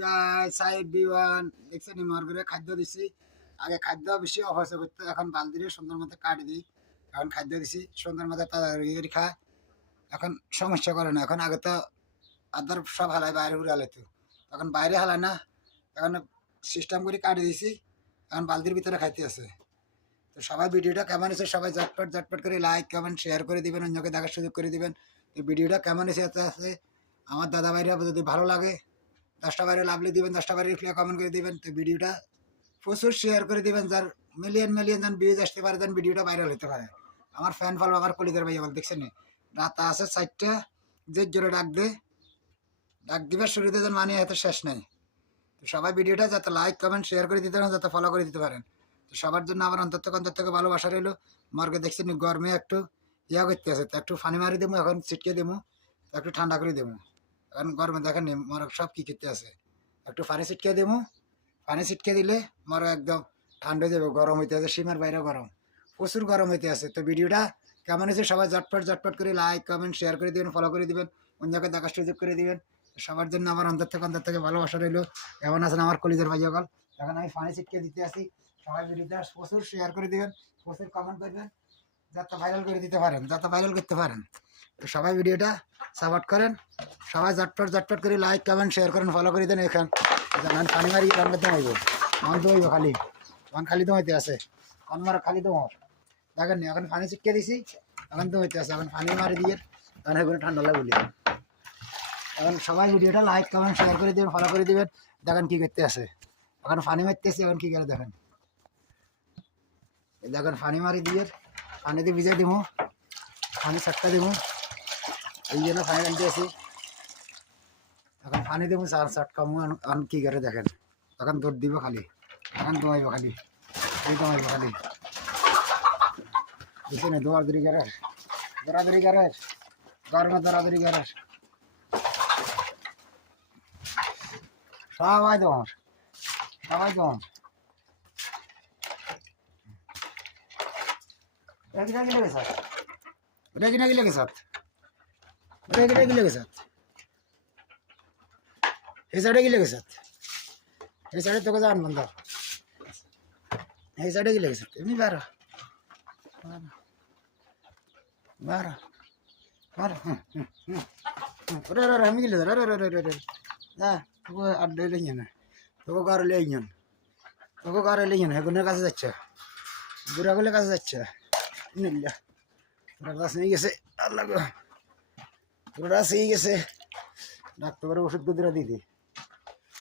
Guys hi everyone, দেখছেন মুরগিরে খাদ্য দিছি। আগে খাদ্য বেশি অপচয় করতে, এখন বালতি দিয়ে সুন্দর মতো কাটি দিই। এখন খাদ্য দিছি সুন্দর মতো তাড়াতাড়ি খায়, এখন সমস্যা করে না। এখন আগে তো আদার সব হালায় বাইরে উড়ে হালাইতো, এখন বাইরে হালায় না। এখন সিস্টেম করে কাটি দিছি, এখন বালতির ভিতরে খাইতে আছে। তো সবাই ভিডিওটা কেমন হয়েছে সবাই ঝটপট ঝটপট করে লাইক কমেন্ট শেয়ার করে দিবেন, অন্যকে দেখার সুযোগ করে দিবেন। তো ভিডিওটা কেমন হয়েছে আছে আমার দাদা ভাইরা যদি ভালো লাগে 10টা বাইরে লাভলি দিবেন, 10টা বাইরে লিখলে কমেন্ট করে দিবেন। তো ভিডিওটা প্রচুর শেয়ার করে দিবেন, যার মিলিয়ন মিলিয়ন জন ভিউজ আসতে পারে, যেন ভিডিওটা ভাইরাল হতে পারে। আমার ফ্যান ফলো আমার কলিদের ভাই বল দেখছেন রাত আছে 4টা, যে জোরে ডাক দিবার শুরুতে যেন মানে এত শেষ নেই। তো সবাই ভিডিওটা যাতে লাইক কমেন্ট শেয়ার করে দিতে পারেন, যাতে ফলো করে দিতে পারেন। তো সবার জন্য আমার অন্তর থেকে ভালোবাসা রইলো। মর্গে দেখছেন গরমে একটু ইয়া করতে আছে, তো একটু ফানি মারি দেবো, এখন ছিটকে দেবো, একটু ঠান্ডা করে দেবো। এখন গরমে দেখেন মরক সব কি করতে আছে, একটু পানি ছিটকে দেবো। পানি ছিটকে দিলে মরক একদম ঠান্ডা হয়ে যাবে। গরম হইতে আছে, সীমার বাইরে গরম, প্রচুর গরম হইতে আছে। তো ভিডিওটা কেমন হয়েছে সবাই ঝটপট ঝটপট করে লাইক কমেন্ট শেয়ার করে দিবেন, ফলো করে দিবেন, অন্যকে দেখার সুযোগ করে দিবেন। সবার জন্য আমার অন্তর থেকে ভালোবাসা রইলো। কেমন আছেন আমার কলিজার ভাই সকল? এখন আমি পানি ছিটকে দিতে আসি। সবাই ভিডিওটা প্রচুর শেয়ার করে দিবেন, প্রচুর কমেন্ট করবেন, যাতে ভাইরাল করে দিতে পারেন, যাতে ভাইরাল করতে পারেন। তো সবাই ভিডিওটা সাপোর্ট করেন, সবাই ঝটপট ঝটপট করে লাইক কমেন্ট শেয়ার করেন, ফলো করে দেন। এখান জানান পানি মারি রান্না দমাইব, মন দমাইব খালি, মন খালি দমাইতে আছে, মন মারা খালি দমার দেখেন নি। এখন পানি ছিটকে দিছি, এখন দমাইতে আছে। এখন পানি মারি দিয়ে তখন এগুলো ঠান্ডা লাগে বলি। এখন সবাই ভিডিওটা লাইক কমেন্ট শেয়ার করে দেবেন, ফলো করে দেবেন। দেখেন কি করতে আছে, এখন পানি মারতেছি। এখন কি করে দেখেন, দেখেন পানি মারি দিয়ে পানি দিয়ে ভিজে দিব, পানি চারটা দিব, এই জন্য পানি আনতে আসি। এখন পানি দেবো চার কামু, এখন কি করে দেখেন, তখন দৌড় দিব খালি, এখন দমাইব খালি, এই দমাইব খালি, বুঝছেন? দৌড়াদৌড়ি করে, দৌড়াদৌড়ি করে, গরমে দৌড়াদৌড়ি করে, সবাই দমার, সবাই দমার। এটা কি লেগে স্যার, ওটা কি নাকি লেগে স্যার, ওটা কি লেগে স্যার, এই সাইডে কি লেগেছে, এই সাইডে তোকে যান বন্ধ, এই সাইডে কি লেগেছে এমনি বারো বারো বারো। আমি গেলে না তোকে আড্ডা লেগে না, তোকে ঘরে লেগে যান, তোকে ঘরে লেগে না, হেগুনের কাছে যাচ্ছে, বুড়াগুলোর কাছে যাচ্ছে, নিল্লা তোরা গাছ নিয়ে গেছে, আল্লাহ তোরা গাছ নিয়ে গেছে, ডাক্তারের ওষুধ দিদি